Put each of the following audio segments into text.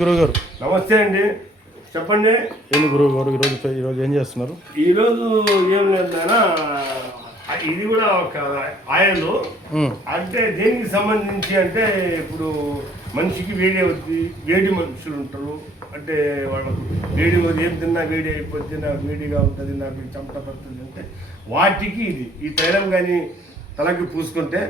గురువు గారు. నమస్తే అండి, చెప్పండి. ఏంది గురువు గారు ఈరోజు ఏం చేస్తున్నారు? ఈరోజు ఏం లేదన్నా, ఇది కూడా ఒక ఆయిల్. అంటే దేనికి సంబంధించి అంటే ఇప్పుడు మనిషికి వేడి అవుతుంది, వేడి మనుషులు ఉంటారు. అంటే వాళ్ళకు వేడి ఏం తిన్నా వేడి అయిపోద్ది, నాకు వేడిగా ఉంటుంది, నాకు చెమట పడుతుంది అంటే వాటికి ఈ తైలం కానీ తలకి పూసుకుంటే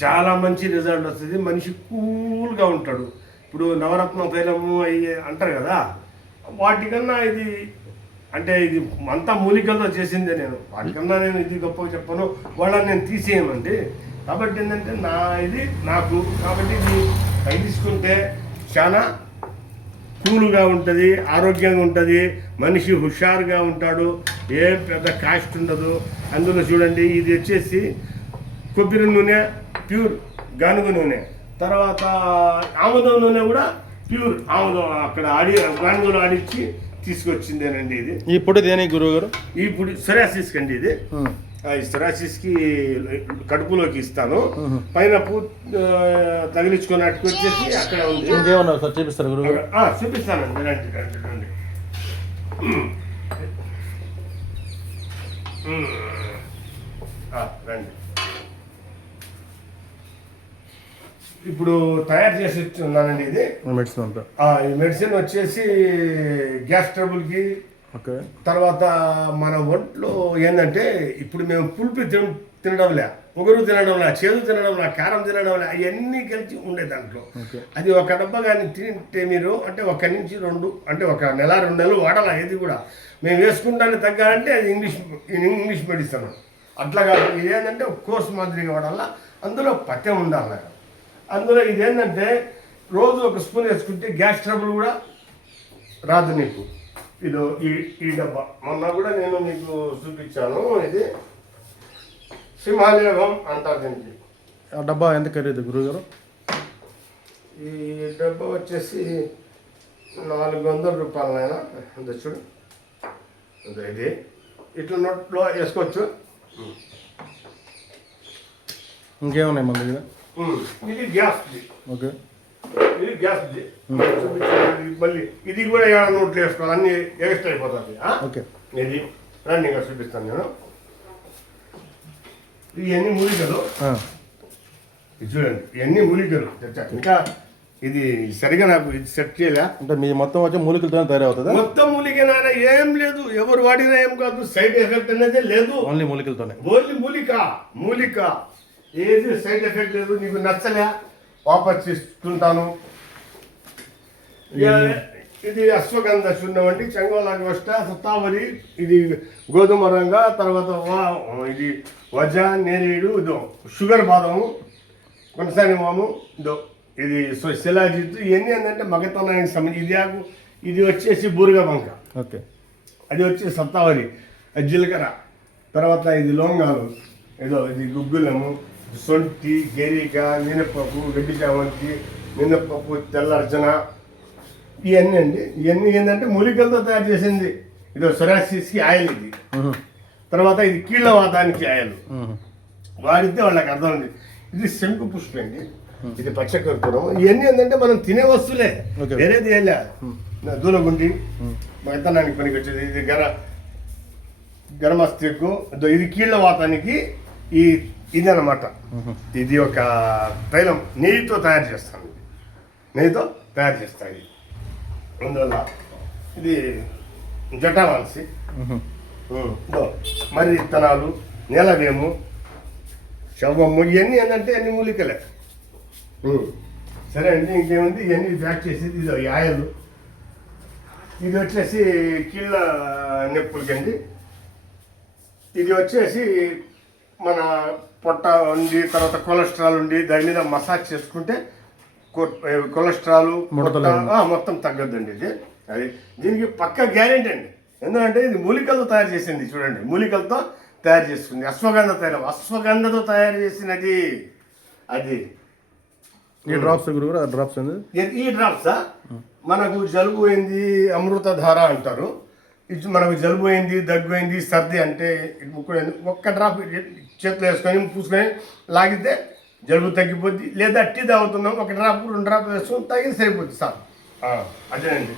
చాలా మంచి రిజల్ట్ వస్తుంది. మనిషి కూల్గా ఉంటాడు. ఇప్పుడు నవరత్న తైలము అయ్యి అంటారు కదా, వాటికన్నా ఇది అంటే ఇది అంతా మూలికలతో చేసిందే. నేను వాటికన్నా నేను ఇది గొప్పగా చెప్పను, వాళ్ళని నేను తీసేయమండి. కాబట్టి ఏంటంటే ఇది నాకు కాబట్టి ఇది తగ్గించుకుంటే చాలా కూల్గా ఉంటుంది, ఆరోగ్యంగా ఉంటుంది, మనిషి హుషారుగా ఉంటాడు, ఏ పెద్ద కాస్ట్ ఉండదు. అందులో చూడండి, ఇది వచ్చేసి కొబ్బరి నూనె ప్యూర్ గానుగ నూనె, తర్వాత ఆముదం నూనె కూడా ప్యూర్ ఆముదం అక్కడ గానుగలో ఆడిచ్చి తీసుకొచ్చిందేనండి. ఇది ఈ పొడి దేనికి గురువు గారు? ఈ పొడి సొరాసిస్కి అండి. ఇది ఈ సొరాసిస్కి కడుపులోకి ఇస్తాను. పైన తగిలించుకున్నట్టు వచ్చేసి అక్కడ ఉంది. ఇంకేమన్నా సార్ చూపిస్తారు గురువు గారు? చూపిస్తానండి, రండి రండి రండి. రండి. ఇప్పుడు తయారు చేసి ఉన్నానండి. ఇది మెడిసిన్ అంతా. ఈ మెడిసిన్ వచ్చేసి గ్యాస్ ట్రబుల్కి, ఓకే. తర్వాత మన ఒంట్లో ఏంటంటే ఇప్పుడు మేము పులుపు తినడంలే, పొగరు తినడంలే, చేదు తినడంలే, కారం తినడంలే, అవన్నీ కలిసి ఉండే దాంట్లో. అది ఒక డబ్బా కానీ తింటే మీరు అంటే 1 నుంచి 2 అంటే 1 నెల 2 నెలలు వాడాలి. ఏది కూడా మేము వేసుకుంటానే తగ్గాలంటే అది ఇంగ్లీష్ మెడిసిన్. అట్లా కాదు, ఇది ఏంటంటే కోర్స్ మాదిరిగా వాడాలా. అందులో పథ్యం ఉండాలి. అందులో ఇదేంటంటే రోజు 1 స్పూన్ వేసుకుంటే గ్యాస్ ట్రబుల్ కూడా రాదు నీకు. ఇదో ఈ డబ్బా మొన్న కూడా నేను మీకు చూపించాను. ఇది సింహాలేవం అంటారు దీనికి. ఆ డబ్బా ఎంత ఖరీదు గురువు గారు? ఈ డబ్బా వచ్చేసి 400 రూపాయలైనా అంత చూడు. ఇది ఇట్లా నోట్లో వేసుకోవచ్చు. ఇంకేమున్నాయి మన దగ్గర? ఇది గ్యాస్ది. ఓకే. ఇది గ్యాస్ది మళ్ళీ ఇది కూడా ఏమైనా నోట్లు వేసుకోవాలి, అన్ని ఎక్స్ట్రా అయిపోతుంది. ఓకే. ఇది రండి, ఇంకా చూపిస్తాను నేను. ఇవన్నీ మూలికలు. ఇది చూడండి, ఇవన్నీ మూలికలు. ఇంకా ఇది సరిగా నాకు ఇది సెట్ చేయలే. అంటే మీ మొత్తం వచ్చి మూలికలతోనే తయారవుతుందా? మొత్తం మూలికైనా ఏం లేదు, ఎవరు వాడినా ఏం కాదు, సైడ్ ఎఫెక్ట్ అనేది లేదు. ఓన్లీ మూలికలతోనే. ఓన్లీ మూలిక ఏది సైడ్ ఎఫెక్ట్ లేదు. నీకు నచ్చలే వాపస్ తీసుకుంటాను. ఇది అశ్వగంధ చూర్ణం అండి, చెంగోలాగోష్ట, సత్తావరి, ఇది గోధుమ రంగ, తర్వాత ఇది వజ, నేరేడు, ఇదో షుగర్ బాదము, కొనసాని మాము, ఇదో ఇది శిలాజిత్. ఇవన్నీ ఏంటంటే మగతనానికి సంబంధించి. ఇది వచ్చేసి బూరుగ బంక, ఓకే. అది వచ్చి సత్తావరి, జీలకర్ర, తర్వాత ఇది లవంగాలు, ఏదో ఇది గుగ్గులము, సొంటి, గెరిక, మినపప్పు, గడ్డి చామంతి, మినపప్పు, తెల్ల అర్జన, ఇవన్నీ అండి. ఇవన్నీ ఏంటంటే మూలికలతో తయారు చేసింది. ఇదో సొరాసిస్కి ఆయిల్ ఇది. తర్వాత ఇది కీళ్ళ వాతానికి ఆయిల్ వాడితే వాళ్ళకి అర్థం ఉంది. ఇది శంకు పుష్పం అండి, ఇది పచ్చకర్పూరం. ఇవన్నీ ఏంటంటే మనం తినే వస్తువులే, వేరేది ఏం లేదు. దూలగుండి మైతనానికి పనికి వచ్చేది. ఇది గరమస్తికు, ఇది కీళ్ళ వాతానికి ఇది అన్నమాట. ఇది ఒక తైలం నెయ్యితో తయారు చేస్తాను. నెయ్యితో తయారు చేస్తాను. అందువల్ల ఇది జటావాల్సి, మరి విత్తనాలు, నేలవేము, శవము, ఇవన్నీ ఏంటంటే అన్ని మూలికలే. సరే అండి, ఇంకేముంది, ఇవన్నీ ప్యాక్ చేసి ఇది ఆయిల్. ఇది వచ్చేసి కీళ్ళ నొప్పులకండి. ఇది వచ్చేసి మన పొట్ట ఉండి, తర్వాత కొలెస్ట్రాల్ ఉండి, దాని మీద మసాజ్ చేసుకుంటే కొలెస్ట్రాల్ మొత్తం తగ్గద్దండి. అది దీనికి పక్క గ్యారెంటీ అండి. ఎందుకంటే ఇది మూలికలతో తయారు చేసింది. చూడండి, మూలికలతో తయారు చేసుకుంది. అశ్వగంధతో తయారు చేసినది అది. ఈ డ్రాప్స్ డ్రాప్స్ ఈ డ్రాప్సా మనకు జలుబు అయింది, అమృతధార అంటారు. ఇది మనకు జలుబు అయింది, దగ్గు అయింది, సర్ది అంటే ఒక్క డ్రాప్ చేతిలో వేసుకొని పూసుకొని లాగితే జలుబు తగ్గిపోద్ది. లేదా టీ తాగుతున్నాం, 1 డ్రాప్ 2 డ్రాప్ వేసుకొని తాగి సరిపోద్ది సార్. అదేనండి